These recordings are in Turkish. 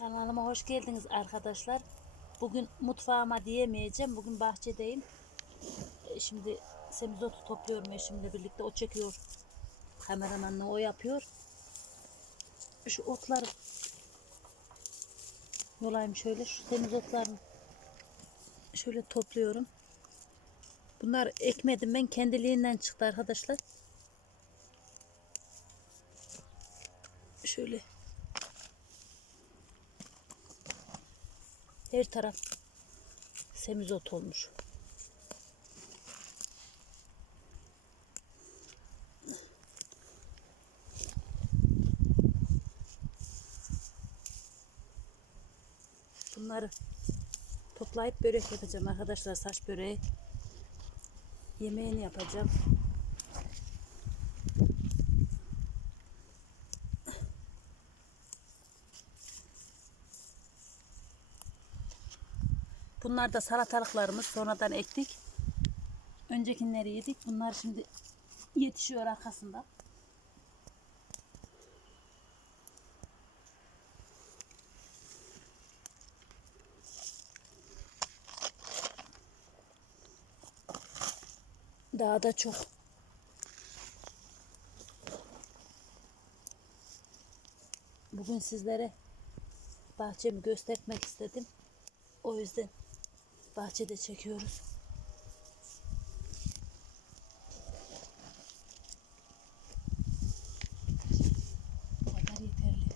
Kanalıma hoş geldiniz arkadaşlar. Bugün mutfağıma diyemeyeceğim. Bugün bahçedeyim. E, Şimdi semizotu topluyorum eşimle birlikte. O çekiyor. Kameramanla o yapıyor. Şu otları yolayım şöyle. Şu semizotlarını şöyle topluyorum. Bunlar ekmedim ben kendiliğinden çıktı arkadaşlar. Şöyle Her taraf semizot olmuş. Bunları toplayıp börek yapacağım arkadaşlar. Saç böreği. Yemeğini yapacağım. Bunlar da salatalıklarımız sonradan ektik. Öncekileri yedik. Bunlar şimdi yetişiyor arkasında. Daha da çok. Bugün sizlere bahçemi göstermek istedim. O yüzden bahçede çekiyoruz. Bu kadar yeterli.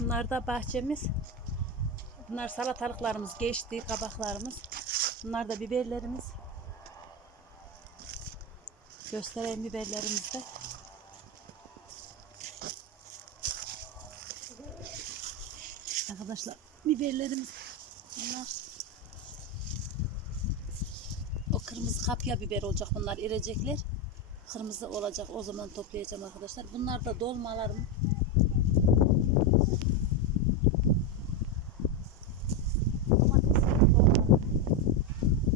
Bunlar da bahçemiz. Bunlar salatalıklarımız geçti, kabaklarımız. Bunlar da biberlerimiz. Göstereyim biberlerimizi de. Arkadaşlar biberlerimiz bunlar. O kırmızı kapya biber olacak bunlar erecekler. Kırmızı olacak o zaman toplayacağım arkadaşlar. Bunlar da dolmalarım.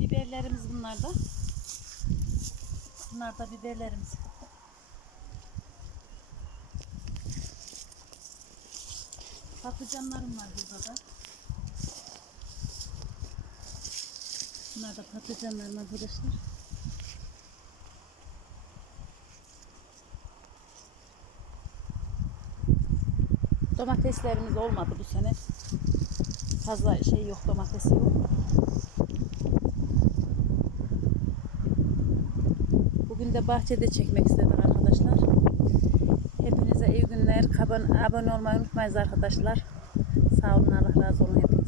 Biberlerimiz bunlar da. Bunlar da biberlerimiz. Patlıcanlarım var burada da. Bunlar da patlıcanlarım arkadaşlar. Domateslerimiz olmadı bu sene. Fazla şey yok, domatesi yok. Bugün de bahçede çekmek istedim arkadaşlar. Hepinize iyi günler. Abone, olmayı unutmayınız arkadaşlar. Sağ olun Allah razı olsun hepinize.